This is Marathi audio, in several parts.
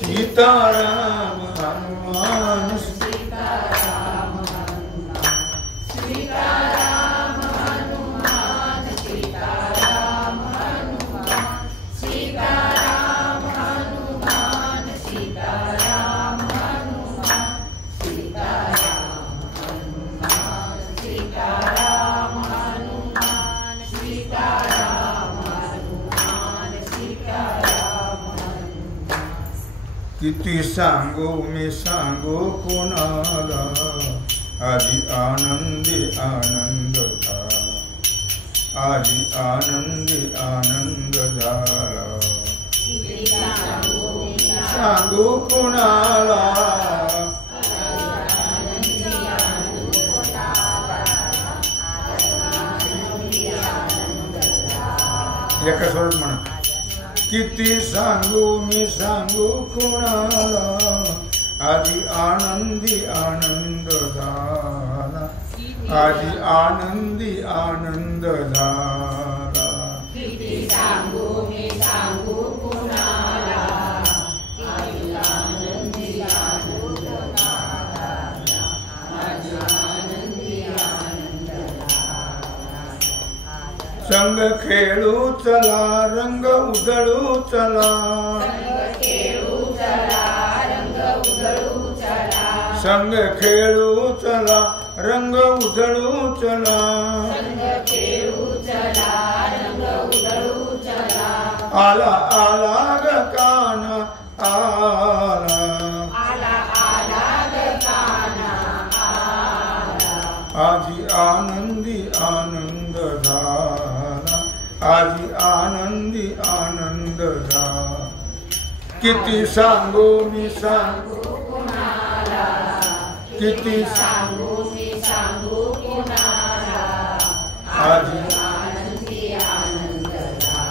सीताराम हनुमान सीताराम सीताराम हनुमान सीताराम हनुमान सीताराम हनुमान सीताराम हनुमान सीताराम हनुमान सीताराम हनुमान सीताराम हनुमान सीताराम किती सांगू मी सांगू कोणाला आजी आनंदी आनंद झाला आजी आनंदी आनंद झाला सांगू कोणाला एका स्वरात म्हणा किती सांगू मी सांगू कोणाला आजी आनंदी आनंद झाला आजी आनंदी आनंद झाला किती सांगू मी सांगू कोणाला आजी आनंदी आनंद झाला आजी आनंदी आनंद झाला संग खेळू चला रंग उधळू चला संग खेळू चला रंग उधळू चला आला आला ग काना आला आजी आनंदी आनंद झाला आजी आनंदी आनंद झाला किती सांगू मी सांगू किती सांगू मी सांगू कोणाला आजी आनंदी आनंद झाला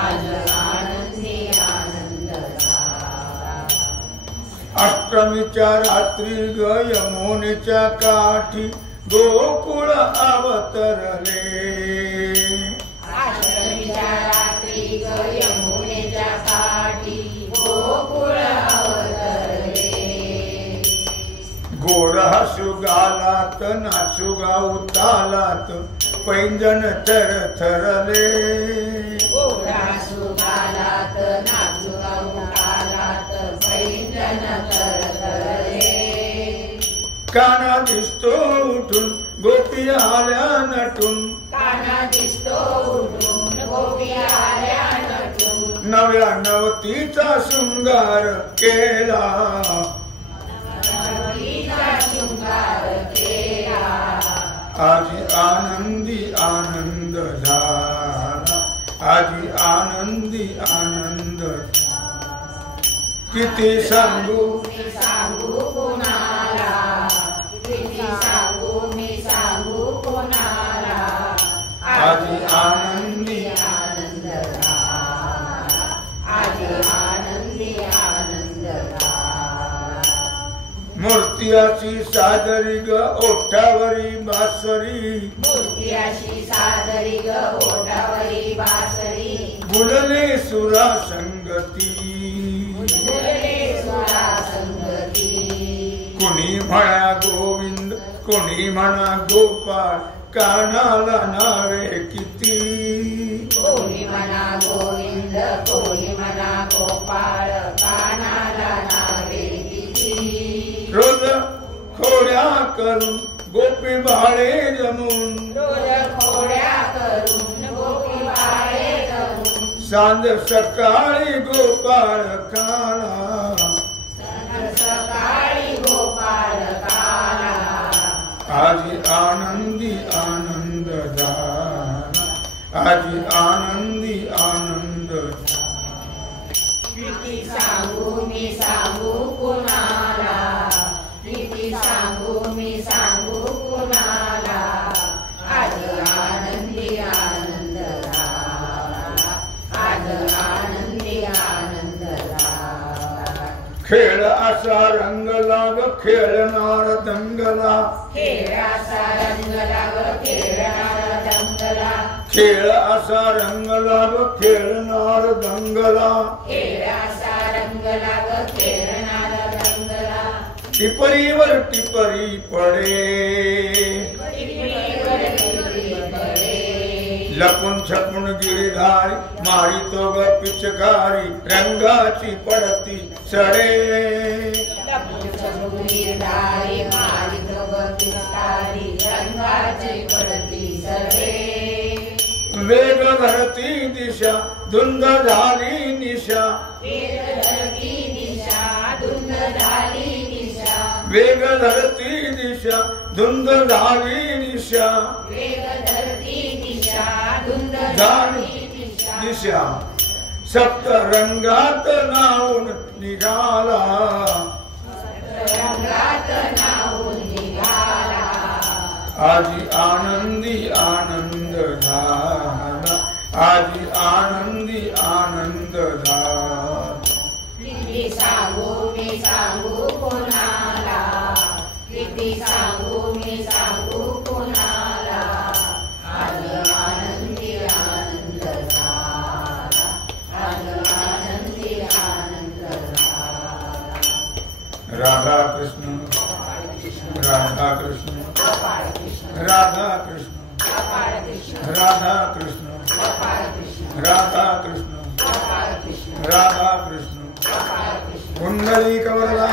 आजी आनंदी आनंद झाला अष्टमीच्या रात्री ग यमुनेच्या काठी गोकुळ अवतरले अष्टमीच्या रात्री ग यमुनेच्या काठी गोकुळ अवतरले गोड हसू गालात नाचू गाऊ तालात पैंजण थरथरले गोडा सुगालात नाचू गाऊ कालात पैंजण थरथरले काना दिसतो उठून गोपी आल्या नटून काना दिसतो उठून गोपी आल्या नटून नव्या नवतीचा शृंगार केला नवरीचा शृंगार केला आजी आनंदी आनंद झाला आजी आनंदी आनंद किती सांगू मी सांगू कोणाला किती सांगू मी सांगू कोणाला आजी आनंदी आनंद झाला आजी आनंदी आनंद झाला मूर्ती अशी सादरी ग ओठावरी बासरी मूर्ती अशी सादरी ग ओठावरी बासरी बुलले सुरा संगती बोलले सुरा संगती कोणी म्हणा गोविंद कोणी म्हणा गोपाळ कानाला नावे किती कोणी म्हणा गोविंद कोणी म्हणा गोपाळ कानाला नावे किती रोज खोड्या करून गोपी भाडे जमून रोज खोड्या करून गोपी बाळे जमून सांज सकाळी गोपाळ काला सकाळी गोपाळ काला आजी आनंदी आनंद झाला आजी आनंदी आनंद किती सांगू मी सांगू कोणाला किती सांगू मी सांगू कोणाला आज आनंदी आनंद झाला आज आनंदी आनंद झाला खेळ असा रंगला ग खेळणार दंगला खेळ असा रंगला ग खेळ खेळ असा रंगला ग खेळणार दंगला खेळ असा रंगला ग खेळणार रंगला टिपरीवर टिपरी पडे लपून छपून गिरधारी मारितो ग पिचकारी रंगाची पडती सडे लपून छपून गिरधारी मारितो ग पिचकारी रंगाची पडती सडे वेग धरती दिशा धुंद झाली निशा वेग धरती दिशा धुंद झाली निशा वेग धरती दिशा धुंद झाली निशा वेग धरती दिशा धुंद झाली दिशा सप्त रंगात नावून निघाला रंगात नावून निघाला आजी आनंदी आनंद झाला आजी आनंदी आनंद झाला किती सांगू मी सांगू कोणाला किती सांगू मी सांगू कोणाला आज आनंदी आनंद झाला आज आनंदी आनंद झाला राधा कृष्ण राधा कृष्ण राधा कृष्ण राधा कृष्ण राधा कृष्ण राधा कृष्ण कुंडली कवरला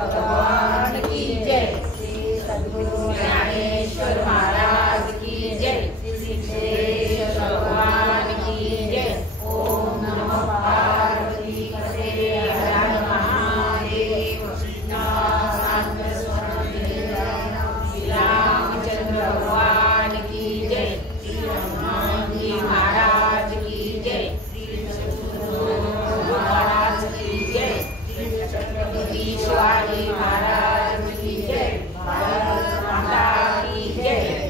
भगवान की जय सद्गुरु ज्ञानेश्वर महाराज की जय सिद्धेश्वर भगवान की जय ओम नमः पार्वती पते हर हर महादेव शांत स्वामी रामचंद्र भगवान की जय हनुमान जी महाराज की जय महाराज की जय छत्रपति शिवाजी महाराज की जय भारत माता की जय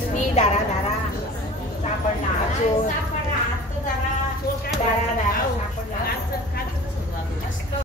तुम्ही दारा दारा सापडला दारा दारा सापडला